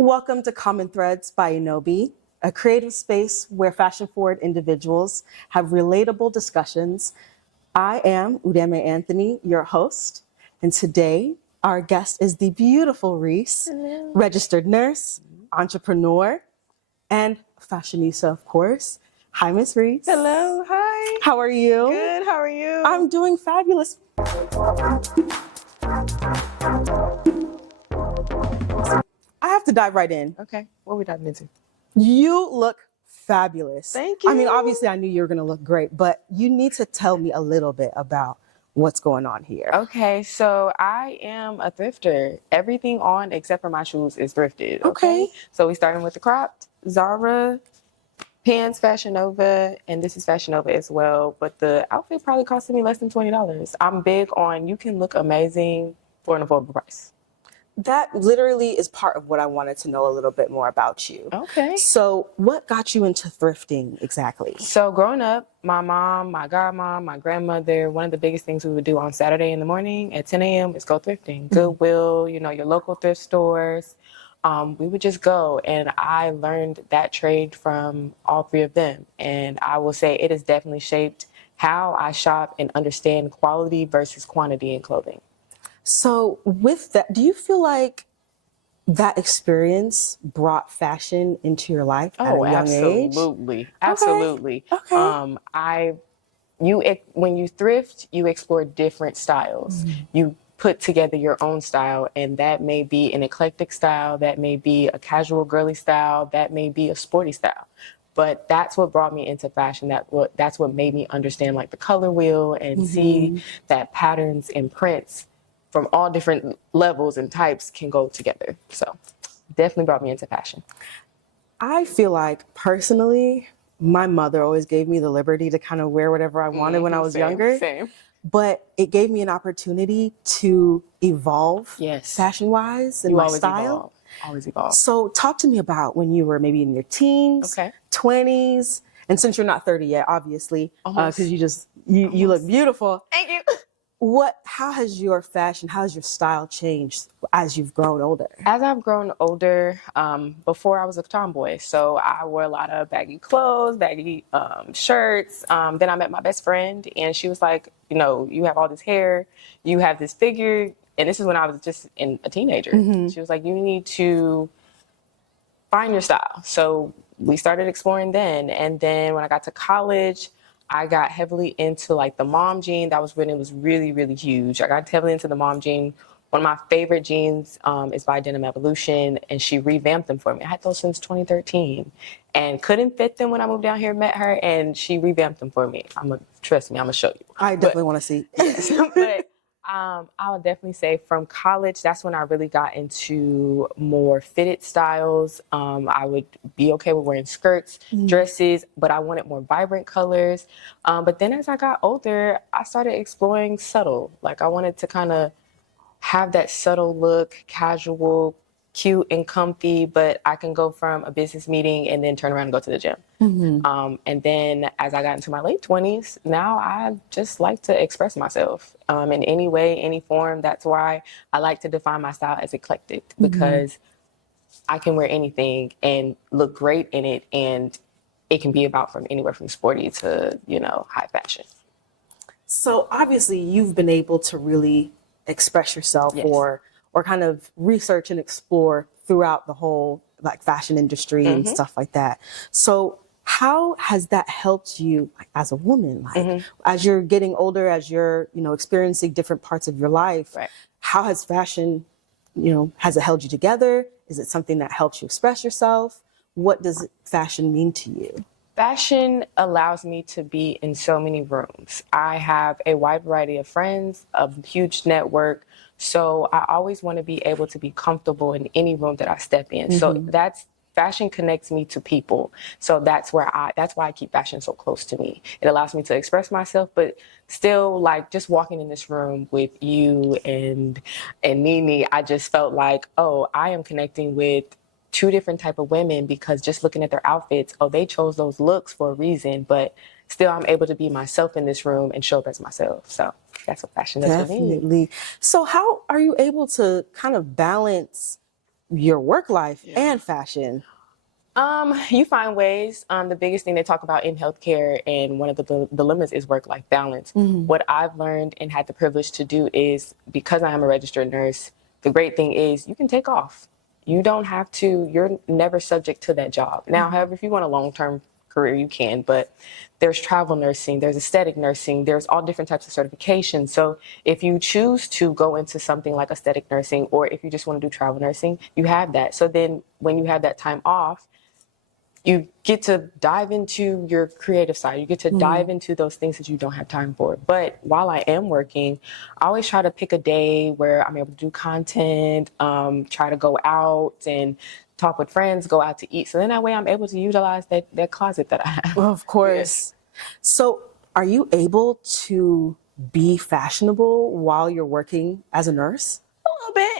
Welcome to Common Threads by Inobi, a creative space where fashion-forward individuals have relatable discussions. I am Udeme Anthony, your host, and today our guest is the beautiful Reese, registered nurse, entrepreneur, and fashionista, of course. Hi, Miss Reese. Hello, hi. How are you? Good, how are you? I'm doing fabulous. I have to dive right in. Okay, what are we diving into? You look fabulous. Thank you. I mean, obviously I knew you were going to look great, but you need to tell me a little bit about what's going on here. Okay, so I am a thrifter. Everything on except for my shoes is thrifted. Okay. So we starting with the cropped, Zara, pants, Fashion Nova, and this is Fashion Nova as well. But the outfit probably costed me less than $20. I'm big on you can look amazing for an affordable price. That literally is part of what I wanted to know a little bit more about you. Okay. So what got you into thrifting exactly? So growing up, my mom, my godmom, my grandmother, one of the biggest things we would do on Saturday in the morning at 10 a.m. is go thrifting. Goodwill, your local thrift stores. We would just go, and I learned that trade from all three of them. And I will say it has definitely shaped how I shop and understand quality versus quantity in clothing. So with that, do you feel like that experience brought fashion into your life at a young age? Absolutely. Okay. When you thrift, you explore different styles. You put together your own style, and that may be an eclectic style, that may be a casual girly style, that may be a sporty style. But that's what brought me into fashion. That's what made me understand like the color wheel and see that patterns and prints from all different levels and types can go together. So definitely brought me into fashion. I feel like personally, my mother always gave me the liberty to kind of wear whatever I wanted when I was younger. Same. But it gave me an opportunity to evolve fashion-wise in my always style. Always evolve. So talk to me about when you were maybe in your teens, 20s, and since you're not 30 yet, obviously, because you look beautiful. Thank you. How has your style changed as you've grown older? As I've grown older, before I was a tomboy, so I wore a lot of baggy clothes, baggy shirts. Then I met my best friend, and she was like, you have all this hair, you have this figure, and this is when I was just a teenager. She was like, you need to find your style. So we started exploring then, and then when I got to college, I got heavily into like the mom jean. That was when it was really, really huge. I got heavily into the mom jean. One of my favorite jeans is by Denim Evolution, and she revamped them for me. I had those since 2013 and couldn't fit them when I moved down here, met her, and she revamped them for me. Trust me, I'm gonna show you. I definitely want to see. Yes, but I would definitely say from college, that's when I really got into more fitted styles. I would be okay with wearing skirts, dresses, but I wanted more vibrant colors. But then as I got older, I started exploring subtle. Like I wanted to kind of have that subtle look, casual, cute and comfy, but I can go from a business meeting and then turn around and go to the gym. And then as I got into my late 20s, now I just like to express myself in any way, any form. That's why I like to define my style as eclectic, because I can wear anything and look great in it. And it can be about from anywhere from sporty to, high fashion. So obviously you've been able to really express yourself or kind of research and explore throughout the whole like fashion industry and stuff like that. So how has that helped you as a woman? Like as you're getting older, as you're, experiencing different parts of your life, how has fashion, has it held you together? Is it something that helps you express yourself? What does fashion mean to you? Fashion allows me to be in so many rooms. I have a wide variety of friends, a huge network. So I always want to be able to be comfortable in any room that I step in. So fashion connects me to people. So that's why I keep fashion so close to me. It allows me to express myself, but still like just walking in this room with you and Nene, I just felt like, I am connecting with two different type of women, because just looking at their outfits, they chose those looks for a reason, but still I'm able to be myself in this room and show up as myself. So that's what fashion does for me. Definitely. So how are you able to kind of balance your work life and fashion? You find ways. The biggest thing they talk about in healthcare and one of the dilemmas is work-life balance. What I've learned and had the privilege to do is, because I am a registered nurse, the great thing is you can take off. You don't have to, you're never subject to that job. Now, however, if you want a long-term career, you can, but there's travel nursing, there's aesthetic nursing, there's all different types of certifications. So if you choose to go into something like aesthetic nursing, or if you just want to do travel nursing, you have that. So then when you have that time off, you get to dive into your creative side. You get to dive into those things that you don't have time for. But while I am working, I always try to pick a day where I'm able to do content, try to go out and talk with friends, go out to eat. So then that way I'm able to utilize that closet that I have. Well, of course. So are you able to be fashionable while you're working as a nurse?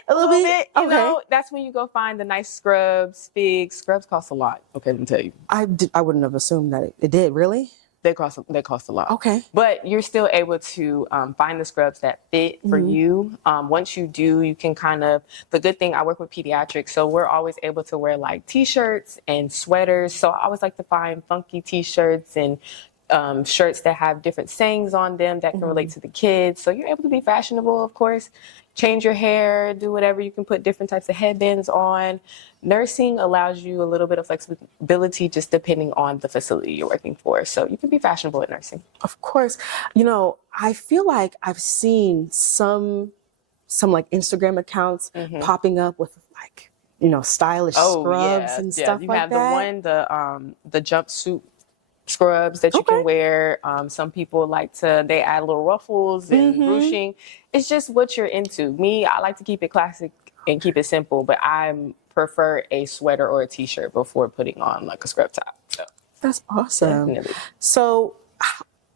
A little bit. You Okay. know, that's when you go find the nice scrubs, figs. Scrubs cost a lot. Okay, let me tell you. I wouldn't have assumed that it did, really? They cost a lot. Okay. But you're still able to find the scrubs that fit for you. Once you do, you can the good thing, I work with pediatrics, so we're always able to wear like t-shirts and sweaters. So I always like to find funky t-shirts and shirts that have different sayings on them that can relate to the kids. So you're able to be fashionable, of course. Change your hair, do whatever. You can put different types of headbands on. Nursing allows you a little bit of flexibility just depending on the facility you're working for. So you can be fashionable at nursing. Of course. You know, I feel like I've seen some like Instagram accounts popping up with like, you know, stylish scrubs and stuff you like have that. the jumpsuit scrubs that you can wear. Some people they add little ruffles and ruching. It's just what you're into. Me, I like to keep it classic and keep it simple, but I prefer a sweater or a t-shirt before putting on like a scrub top. So That's awesome. definitely. So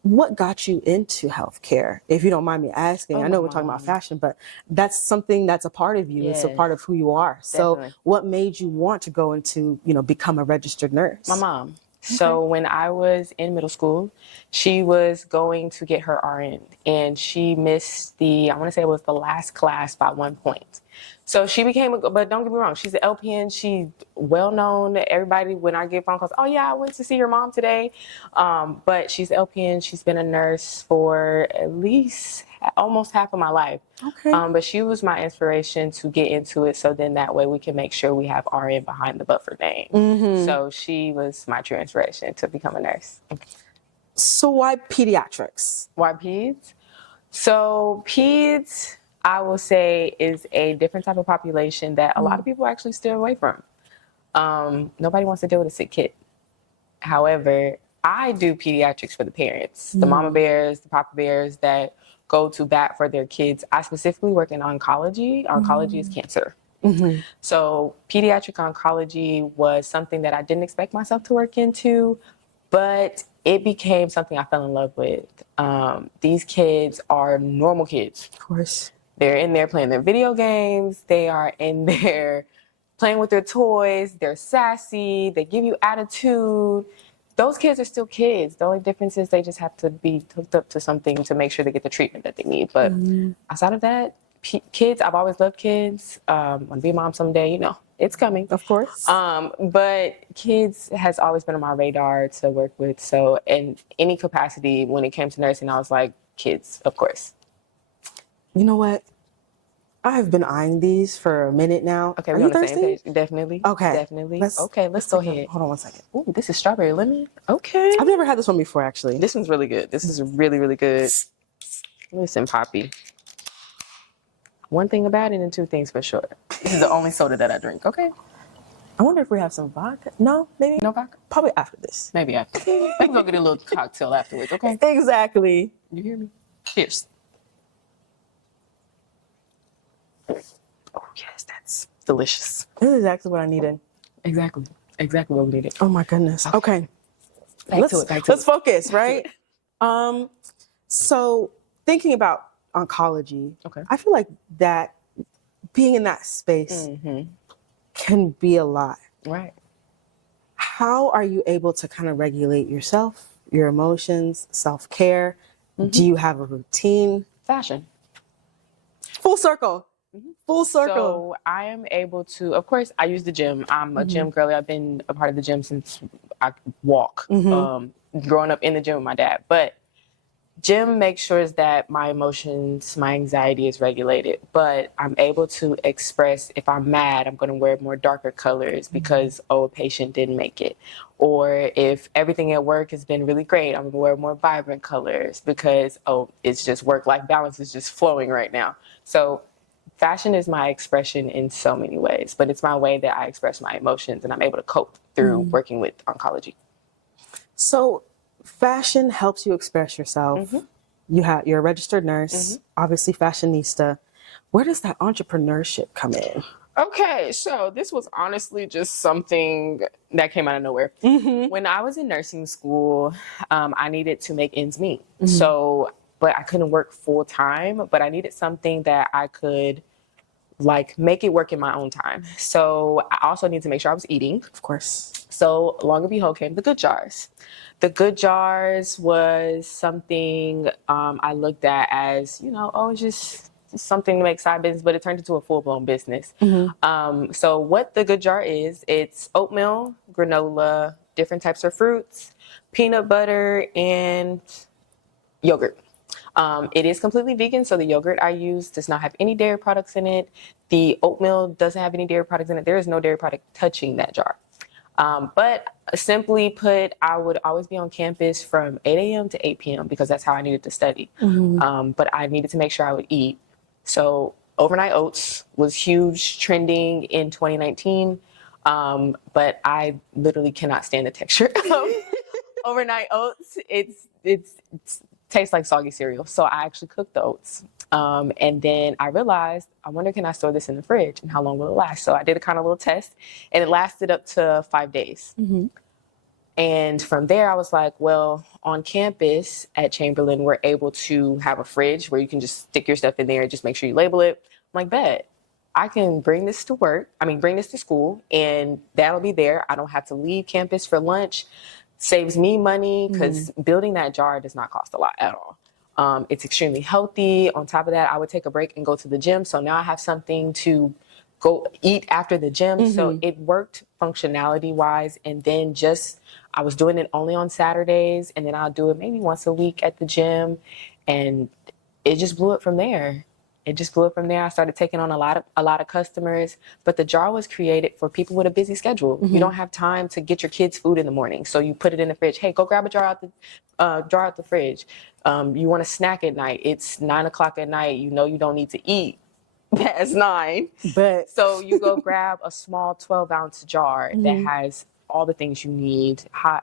what got you into healthcare? If you don't mind me asking, I know we're talking about fashion, but that's something that's a part of you. It's a part of who you are. So Definitely. what made you want to go into, you know, become a registered nurse? My mom. So when I was in middle school, she was going to get her RN and she missed I want to say it was the last class by 1 point. So she became, but don't get me wrong, she's an LPN. She's well known. Everybody, when I get phone calls, oh yeah, I went to see your mom today. But she's LPN. She's been a nurse for at least almost half of my life. Okay. But she was my inspiration to get into it. So then that way we can make sure we have RN behind the buffer name. So she was my true inspiration to become a nurse. So why pediatrics? Why peds? So peds, I will say, is a different type of population that a lot of people actually steer away from. Nobody wants to deal with a sick kid. However, I do pediatrics for the parents, the mama bears, the papa bears that go to bat for their kids. I specifically work in oncology. Oncology is cancer. So pediatric oncology was something that I didn't expect myself to work into, but it became something I fell in love with. These kids are normal kids. Of course. They're in there playing their video games. They are in there playing with their toys. They're sassy. They give you attitude. Those kids are still kids. The only difference is they just have to be hooked up to something to make sure they get the treatment that they need. But outside of that, kids, I've always loved kids. I want to be a mom someday, you know. It's coming. Of course. But kids has always been on my radar to work with. So in any capacity, when it came to nursing, I was like, kids, of course. You know what? I've been eyeing these for a minute now. Okay, Are we're you on the thirsty? same page. Definitely. Okay. Definitely. Let's go take ahead. Hold on one second. Ooh, this is strawberry lemon. Okay. I've never had this one before, actually. This one's really good. This is really, really good. Listen, Poppi. One thing about it and two things for sure. This is the only soda that I drink, okay? I wonder if we have some vodka. No, maybe? No vodka? Probably after this. Maybe after. We can go get a little cocktail afterwards, okay? Exactly. You hear me? Cheers. Oh, yes, that's delicious. This is exactly what I needed. Exactly. Exactly what we needed. Oh my goodness. Okay. Back to it. Let's focus, right? So thinking about oncology, Okay. I feel like that being in that space can be a lot. Right. How are you able to kind of regulate yourself, your emotions, self-care? Do you have a routine? Fashion. Full circle. Full circle. So I am able to, of course, I use the gym. I'm a gym girly. I've been a part of the gym since I could walk, growing up in the gym with my dad. But gym makes sure that my emotions, my anxiety is regulated, but I'm able to express if I'm mad, I'm going to wear more darker colors because, a patient didn't make it. Or if everything at work has been really great, I'm going to wear more vibrant colors because, it's just work-life balance is just flowing right now. So fashion is my expression in so many ways, but it's my way that I express my emotions and I'm able to cope through working with oncology. So fashion helps you express yourself. You're a registered nurse, obviously fashionista. Where does that entrepreneurship come in? Okay, so this was honestly just something that came out of nowhere. When I was in nursing school, I needed to make ends meet. But I couldn't work full time, but I needed something that I could make it work in my own time. So I also need to make sure I was eating. Of course. So long and behold came the Good Jars. The Good Jars was something I looked at as, it's just something to make side business, but it turned into a full-blown business. So what the Good Jar is, it's oatmeal, granola, different types of fruits, peanut butter, and yogurt. It is completely vegan, so the yogurt I use does not have any dairy products in it. The oatmeal doesn't have any dairy products in it. There is no dairy product touching that jar. But simply put, I would always be on campus from 8 a.m. to 8 p.m. because that's how I needed to study. But I needed to make sure I would eat. So overnight oats was huge, trending in 2019. But I literally cannot stand the texture of overnight oats. It's tastes like soggy cereal. So I actually cooked the oats. And then I realized, I wonder, can I store this in the fridge and how long will it last? So I did a kind of little test and it lasted up to 5 days. And from there I was like, well, on campus at Chamberlain, we're able to have a fridge where you can just stick your stuff in there and just make sure you label it. I'm like, bet. I can bring this to school and that'll be there. I don't have to leave campus for lunch. Saves me money because building that jar does not cost a lot at all. It's extremely healthy. On top of that, I would take a break and go to the gym. So now I have something to go eat after the gym. So it worked functionality wise. And then I was doing it only on Saturdays and then I'll do it maybe once a week at the gym. And it just blew up from there. I started taking on a lot of customers, but the jar was created for people with a busy schedule. You don't have time to get your kids food in the morning. So you put it in the fridge. Hey, go grab a jar out the fridge. You want a snack at night. It's 9 o'clock at night. You don't need to eat past 9. But so you go grab a small 12-ounce jar that has all the things you need, high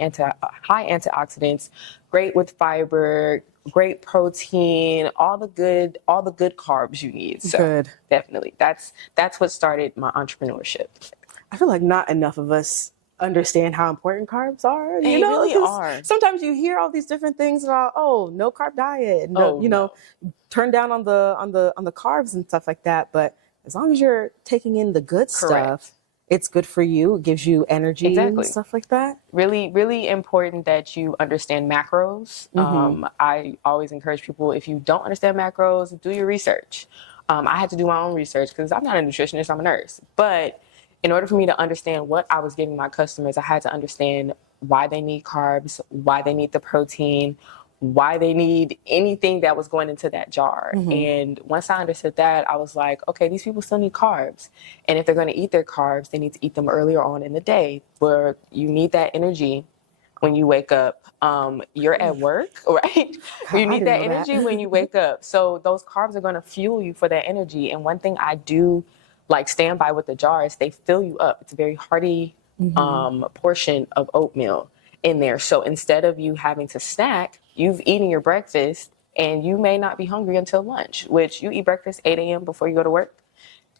antioxidants, great with fiber, great protein, all the good carbs you need. So good. Definitely. That's what started my entrepreneurship. I feel like not enough of us understand how important carbs are. They really are. Sometimes you hear all these different things about, no carb diet, turn down on the carbs and stuff like that. But as long as you're taking in the good stuff, it's good for you. It gives you energy and stuff like that. Really, really important that you understand macros. I always encourage people, if you don't understand macros, do your research. I had to do my own research because I'm not a nutritionist, I'm a nurse. But in order for me to understand what I was giving my customers, I had to understand why they need carbs, why they need the protein, why they need anything that was going into that jar. And once I understood that, I was like, okay, these people still need carbs. And if they're going to eat their carbs, they need to eat them earlier on in the day where you need that energy when you wake up. You're at work, right? You need that energy when you wake up. So those carbs are going to fuel you for that energy. And one thing I do stand by with the jar is they fill you up. It's a very hearty portion of oatmeal in there. So instead of you having to snack, you've eaten your breakfast and you may not be hungry until lunch, which you eat breakfast 8 a.m. before you go to work.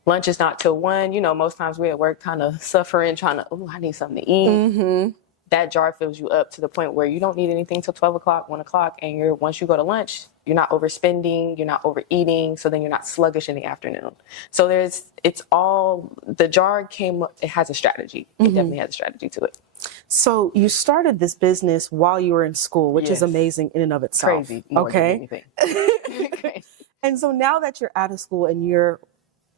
Lunch is not till 1. Most times we're at work kind of suffering, trying to, I need something to eat. That jar fills you up to the point where you don't need anything till 12 o'clock, 1 o'clock. And once you go to lunch, you're not overspending, you're not overeating. So then you're not sluggish in the afternoon. So the jar it has a strategy. It definitely has a strategy to it. So you started this business while you were in school, which is amazing in and of itself. Crazy. More than anything. And so now that you're out of school and you're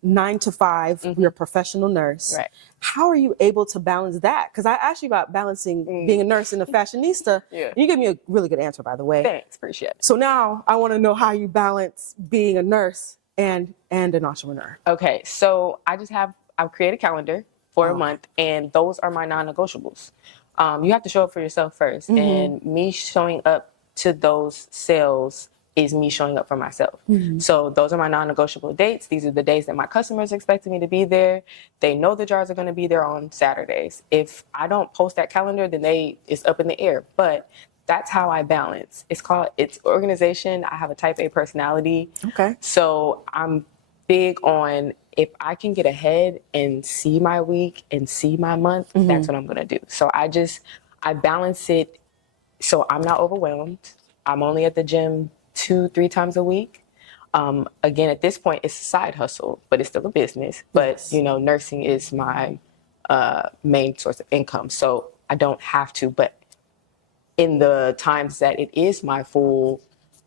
9 to 5, you're a professional nurse. Right. How are you able to balance that? Because I asked you about balancing being a nurse and a fashionista. Yeah. And you gave me a really good answer, by the way. Thanks, appreciate it. So now I want to know how you balance being a nurse and an entrepreneur. Okay, so I've created a calendar for a month, and those are my non-negotiables. You have to show up for yourself first, and me showing up to those sales is me showing up for myself. So those are my non-negotiable dates. These are the days that my customers expected me to be there. They know the jars are going to be there on Saturdays. If I don't post that calendar, then it's up in the air. But that's how I balance. It's organization. I have a type A personality. Okay. So I'm big on, if I can get ahead and see my week and see my month, that's what I'm going to do. So I balance it so I'm not overwhelmed. I'm only at the gym 2-3 times a week. Again, at this point, it's a side hustle, but it's still a business. But, nursing is my main source of income. So I don't have to. But in the times that it is my full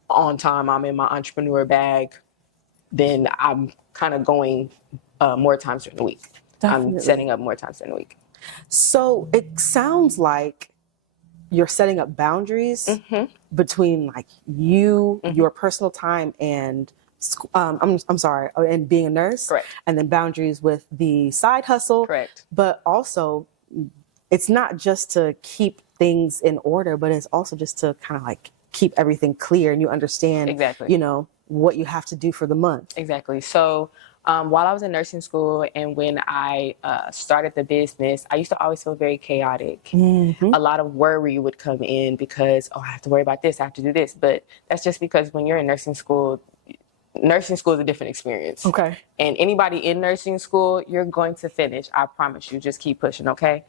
on time, I'm in my entrepreneur bag, then I'm kind of going more times during the week. Definitely. I'm setting up more times during the week. So it sounds like you're setting up boundaries between like you, your personal time, and and being a nurse. Correct. And then boundaries with the side hustle. Correct. But also, it's not just to keep things in order, but it's also just to kind of like keep everything clear, and you understand Exactly. What you have to do for the month. Exactly. So while I was in nursing school and when I started the business, I used to always feel very chaotic. A lot of worry would come in because, I have to worry about this, I have to do this. But that's just because when you're in nursing school is a different experience. Okay. And anybody in nursing school, you're going to finish. I promise you. Just keep pushing, okay?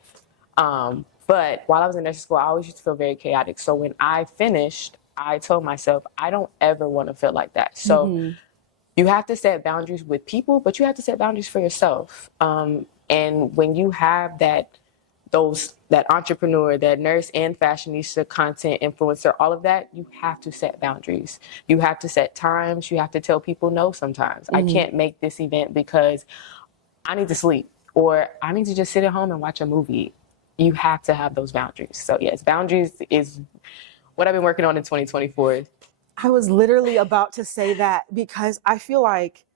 But while I was in nursing school, I always used to feel very chaotic. So when I finished, I told myself, I don't ever want to feel like that. So you have to set boundaries with people, but you have to set boundaries for yourself. And when you have that entrepreneur, that nurse and fashionista, content influencer, all of that, you have to set boundaries. You have to set times. You have to tell people no sometimes. I can't make this event because I need to sleep, or I need to just sit at home and watch a movie. You have to have those boundaries. So yes, boundaries is what I've been working on in 2024. I was literally about to say that because I feel like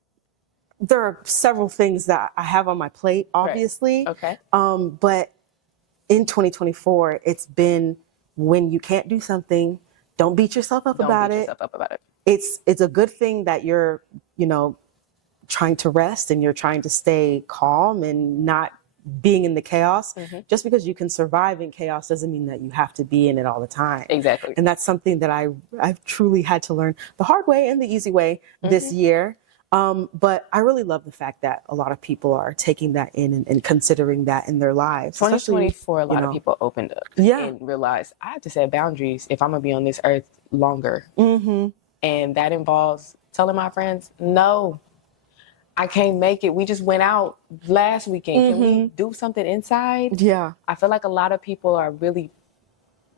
there are several things that I have on my plate, obviously. Okay. But in 2024, it's been, when you can't do something, don't beat yourself up about it. It's a good thing that you're, trying to rest and you're trying to stay calm and not being in the chaos. Just because you can survive in chaos doesn't mean that you have to be in it all the time. Exactly. And that's something that I've truly had to learn the hard way and the easy way this year. But I really love the fact that a lot of people are taking that in and considering that in their lives. 2024, a lot of people opened up and realized, I have to set boundaries if I'm going to be on this earth longer. And that involves telling my friends, no, I can't make it. We just went out last weekend. Can we do something inside? Yeah. I feel like a lot of people are really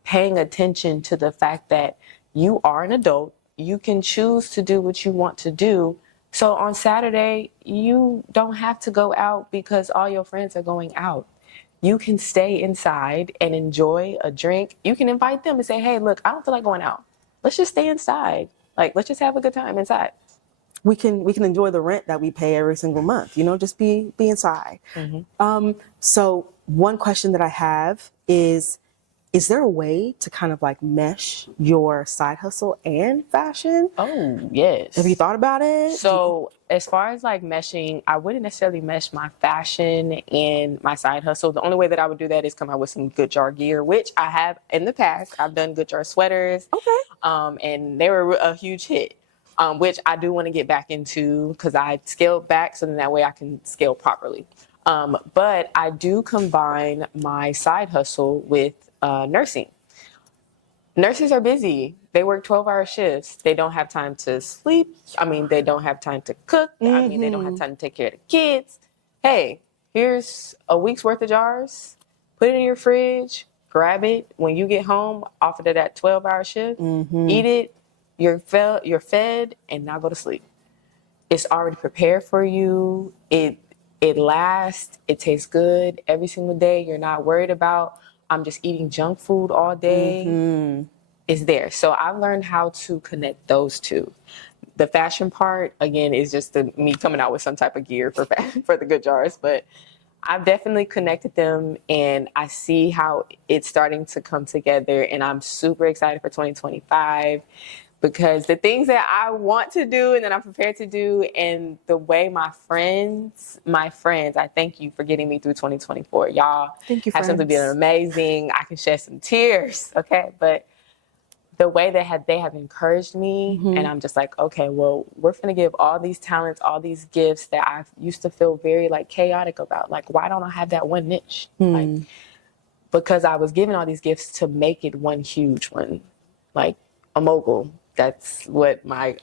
paying attention to the fact that you are an adult. You can choose to do what you want to do. So on Saturday, you don't have to go out because all your friends are going out. You can stay inside and enjoy a drink. You can invite them and say, hey, look, I don't feel like going out. Let's just stay inside. Let's just have a good time inside. We can enjoy the rent that we pay every single month, just be inside. So one question that I have is there a way to kind of like mesh your side hustle and fashion? Oh, yes. Have you thought about it? So as far as like meshing, I wouldn't necessarily mesh my fashion and my side hustle. The only way that I would do that is come out with some Good Jar gear, which I have in the past. I've done Good Jar sweaters. Okay. And they were a huge hit. Which I do want to get back into because I scaled back so then that way I can scale properly. But I do combine my side hustle with nursing. Nurses are busy. They work 12-hour shifts. They don't have time to sleep. They don't have time to cook. They don't have time to take care of the kids. Hey, here's a week's worth of jars. Put it in your fridge. Grab it when you get home off of that 12-hour shift. Eat it. You're fed, and now go to sleep. it's already prepared for you. It lasts. It tastes good every single day. You're not worried about, I'm just eating junk food all day. It's there. So I've learned how to connect those two. The fashion part, again, is just me coming out with some type of gear for the Good Jars. But I've definitely connected them, and I see how it's starting to come together. And I'm super excited for 2025. Because the things that I want to do and that I'm prepared to do, and the way my friends, I thank you for getting me through 2024. Y'all Thank you, have something been amazing. I can shed some tears, okay? But the way they have encouraged me, and I'm just like, okay, well, we're going to give all these talents, all these gifts that I used to feel very like chaotic about. Like, why don't I have that one niche? Like, because I was given all these gifts to make it one huge one, like a mogul. That's what my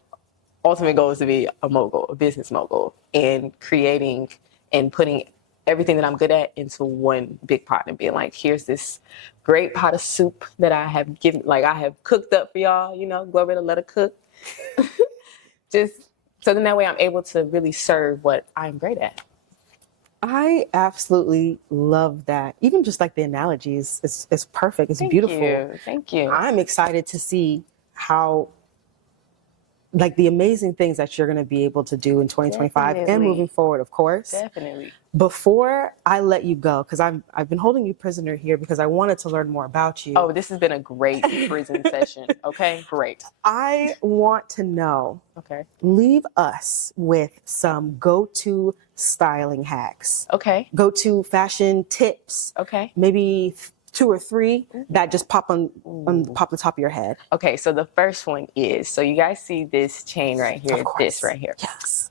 ultimate goal is, to be a mogul, a business mogul, and creating and putting everything that I'm good at into one big pot and being like, here's this great pot of soup that I have I have cooked up for y'all, glory to let it cook. Just so then that way I'm able to really serve what I'm great at. I absolutely love that. Even just like the analogies, it's perfect. It's beautiful. Thank you. I'm excited to see how, like, the amazing things that you're going to be able to do in 2025 and moving forward, of course. Definitely. Before I let you go, because I've been holding you prisoner here because I wanted to learn more about you. Oh, this has been a great prison session. Okay, great. I want to know. Okay. Leave us with some go-to styling hacks. Okay. Go-to fashion tips. Okay. Maybe 2 or 3 that just pop the top of your head. Okay, so the first one is, so you guys see this chain right here, Of course. this right here. Yes.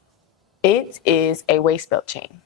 It is a waist belt chain.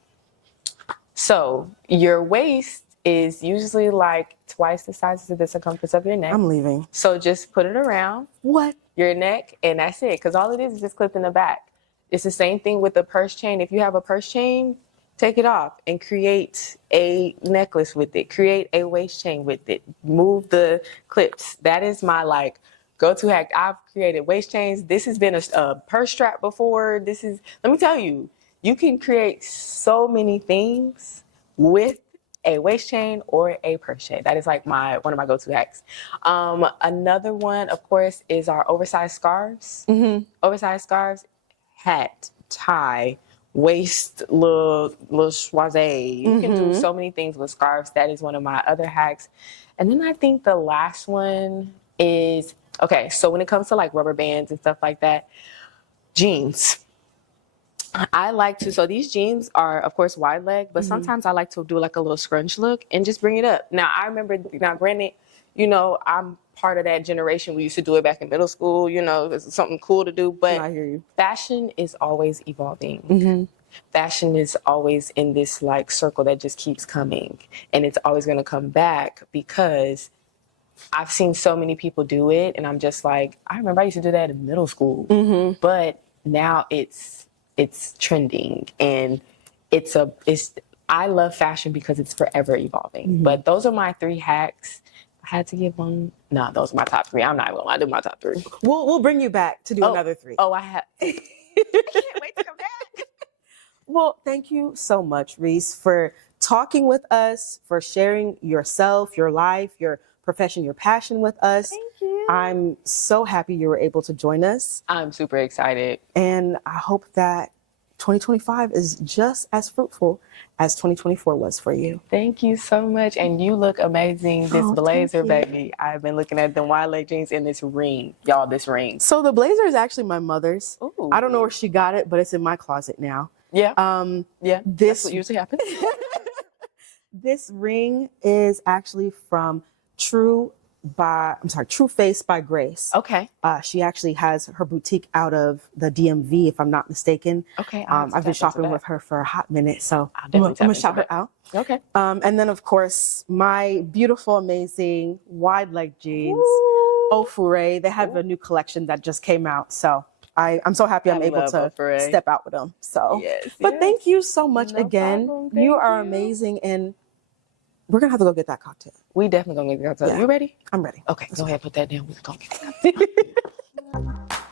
So your waist is usually like twice the size of the circumference of your neck. I'm leaving. So just put it around your neck, and that's it. Because all it is just clipped in the back. It's the same thing with the purse chain. If you have a purse chain, take it off and create a necklace with it. Create a waist chain with it. Move the clips. That is my go-to hack. I've created waist chains. This has been a purse strap before. Let me tell you, you can create so many things with a waist chain or a purse chain. That is like one of my go-to hacks. Another one, of course, is our oversized scarves. Oversized scarves, hat, tie, waist, little soiree. You can do so many things with scarves. That is one of my other hacks. And then I think the last one is, okay, so when it comes to like rubber bands and stuff like that, jeans. I like to, so these jeans are, of course, wide leg, but sometimes I like to do like a little scrunch look and just bring it up. Now, I remember, granted, I'm part of that generation. We used to do it back in middle school, it's something cool to do, but I hear you. Fashion is always evolving. Fashion is always in this like circle that just keeps coming, and it's always going to come back because I've seen so many people do it, and I'm just like, I remember I used to do that in middle school, but now it's trending, and I love fashion because it's forever evolving. But those are my 3 hacks. I had to give one. No, those are my top 3. I'm not even gonna do my top 3. We'll bring you back to do another 3. Oh, I have. I can't wait to come back. Well, thank you so much, Reese, for talking with us, for sharing yourself, your life, your profession, your passion with us. Thank you. I'm so happy you were able to join us. I'm super excited. And I hope that 2025 is just as fruitful as 2024 was for you. Thank you so much. And you look amazing. This blazer, baby. I've been looking at the wide leg jeans and this ring. Y'all, this ring. So the blazer is actually my mother's. Ooh. I don't know where she got it, but it's in my closet now. Yeah. This That's what usually happens. This ring is actually from True Face by Grace. Okay. She actually has her boutique out of the DMV, if I'm not mistaken. Okay. I've been shopping with her for a hot minute, so I'm definitely going to shout her out. Okay. And then, of course, my beautiful, amazing wide leg jeans, Au Fourré. They have a new collection that just came out, so I'm so happy I'm able to step out with them. So, but thank you so much again. You are amazing, and we're gonna have to go get that cocktail. We definitely gonna get the cocktail. You ready? I'm ready. Okay, go ahead, put that down. We're gonna get that cocktail.